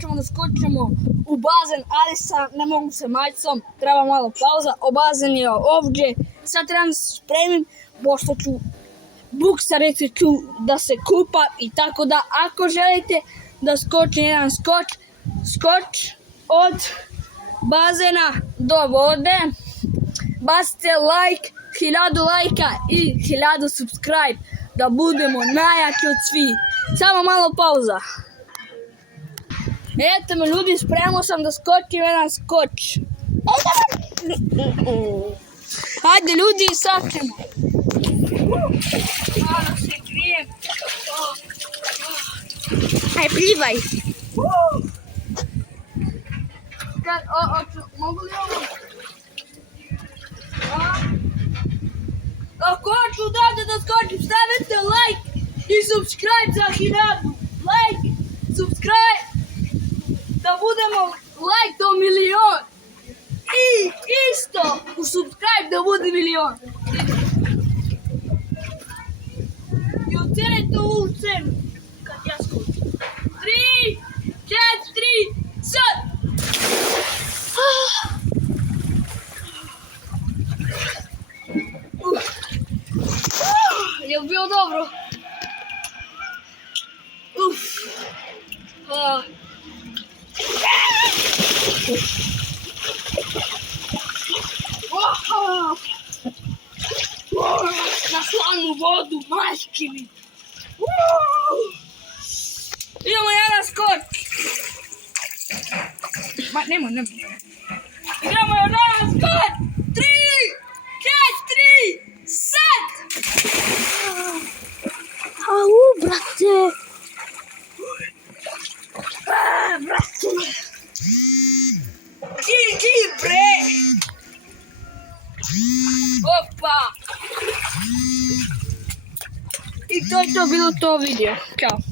ćemo da skočimo u bazen, ali ne mogu sa majicom, treba malo pauza, bazen je ovdje, sad trebam da se spremim, pošto ću buksaricu ću da se kupa i tako da, ako želite da skočim jedan skoč od bazena do vode, bacite like, 1000 lajka i 1000 subscribe, da budemo najjaki od svih. Samo malo pauza. Eto me ljudi, spremao sam da skočim jedan skoč. Hajde ljudi, sad ćemo. Malo se grijem. Aj, plivaj. Mogu li ovo? Ako hoću odavde da skočim, stavite like i subscribe za 1000. Like, subscribe, da budemo like do 1.000.000. I isto u subscribe da bude 1.000.000. I ocenite ovu cenu kad ja skočim. 3, 4, sad! Je li bilo dobro? Na slanu vodu, majke mi. Idemo jedan skok. Nemoj. Idemo jedan skok. 3, 4, sad! Au, brate. Brate. Gigi, bre. Opa. I to je to bilo to video. Ćao.